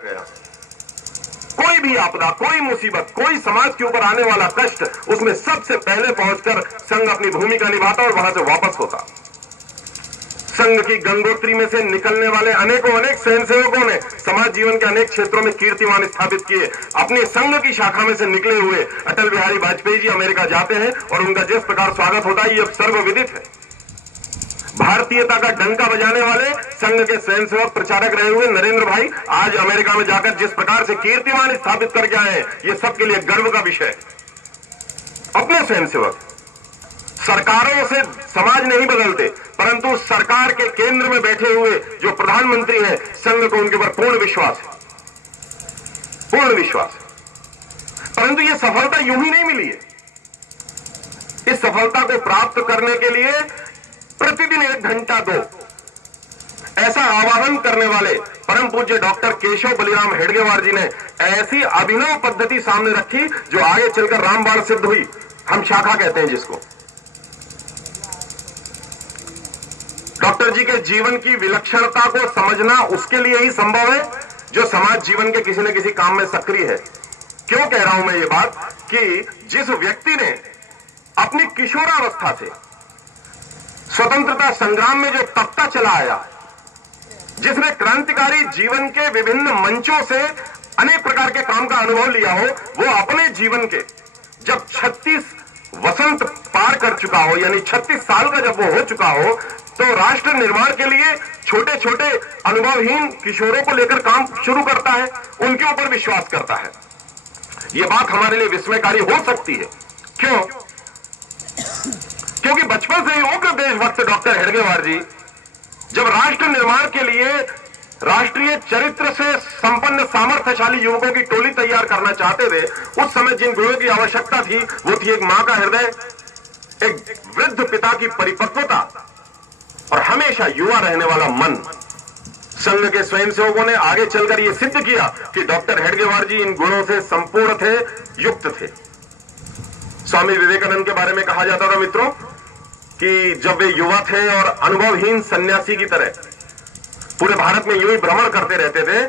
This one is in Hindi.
गया। कोई भी आपदा, कोई मुसीबत, कोई समाज के ऊपर आने वाला कष्ट, उसमें सबसे पहले पहुंचकर संघ अपनी भूमिका निभाता और वहां से वापस होता। संघ की गंगोत्री में से निकलने वाले अनेक स्वयंसेवकों ने समाज जीवन के अनेक क्षेत्रों में कीर्तिमान स्थापित किए। अपने संघ की शाखा में से निकले हुए अटल बिहारी वाजपेयी जी अमेरिका जाते हैं और उनका जिस प्रकार स्वागत होता है, यह सर्वविदित है। भारतीयता का डंका बजाने वाले संघ के स्वयंसेवक प्रचारक रहे हुए नरेंद्र भाई आज अमेरिका में जाकर जिस प्रकार से कीर्तिमान स्थापित करके आए हैं, यह सबके लिए गर्व का विषय है। अपने स्वयंसेवक, सरकारों से समाज नहीं बदलते, परंतु सरकार के केंद्र में बैठे हुए जो प्रधानमंत्री हैं, संघ को उनके ऊपर पूर्ण विश्वास है, पूर्ण विश्वास है। परंतु यह सफलता यूं ही नहीं मिली है। इस सफलता को प्राप्त करने के लिए प्रतिदिन 1 घंटा दो, ऐसा आह्वान करने वाले परम पूज्य डॉक्टर केशव बलिराम हेडगेवार जी ने ऐसी अभिनव पद्धति सामने रखी जो आगे चलकर रामबाण सिद्ध हुई। हम शाखा कहते हैं जिसको। डॉक्टर जी के जीवन की विलक्षणता को समझना उसके लिए ही संभव है जो समाज जीवन के किसी न किसी काम में सक्रिय है। क्यों कह रहा हूं मैं ये बात कि जिस व्यक्ति ने अपनी किशोरावस्था से स्वतंत्रता संग्राम में जो तपता चला आया, जिसने क्रांतिकारी जीवन के विभिन्न मंचों से अनेक प्रकार के काम का अनुभव लिया हो, वो अपने जीवन के जब 36 वसंत पार कर चुका हो, यानी 36 साल का जब वो हो चुका हो, तो राष्ट्र निर्माण के लिए छोटे छोटे अनुभवहीन किशोरों को लेकर काम शुरू करता है, उनके ऊपर विश्वास करता है। यह बात हमारे लिए विस्मयकारी हो सकती है। क्यों? क्योंकि बचपन से ही उग्र देशभक्त डॉक्टर हेडगेवार जी जब राष्ट्र निर्माण के लिए राष्ट्रीय चरित्र से संपन्न सामर्थ्यशाली युवकों की टोली तैयार करना चाहते थे, उस समय जिन गुणों की आवश्यकता थी वो थी एक मां का हृदय, एक वृद्ध पिता की परिपक्वता और हमेशा युवा रहने वाला मन। संघ के स्वयंसेवकों ने आगे चलकर यह सिद्ध किया कि डॉक्टर हेडगेवार जी इन गुणों से संपूर्ण थे, युक्त थे। स्वामी विवेकानंद के बारे में कहा जाता था मित्रों कि जब वे युवा थे और अनुभवहीन सन्यासी की तरह पूरे भारत में यूं ही भ्रमण करते रहते थे,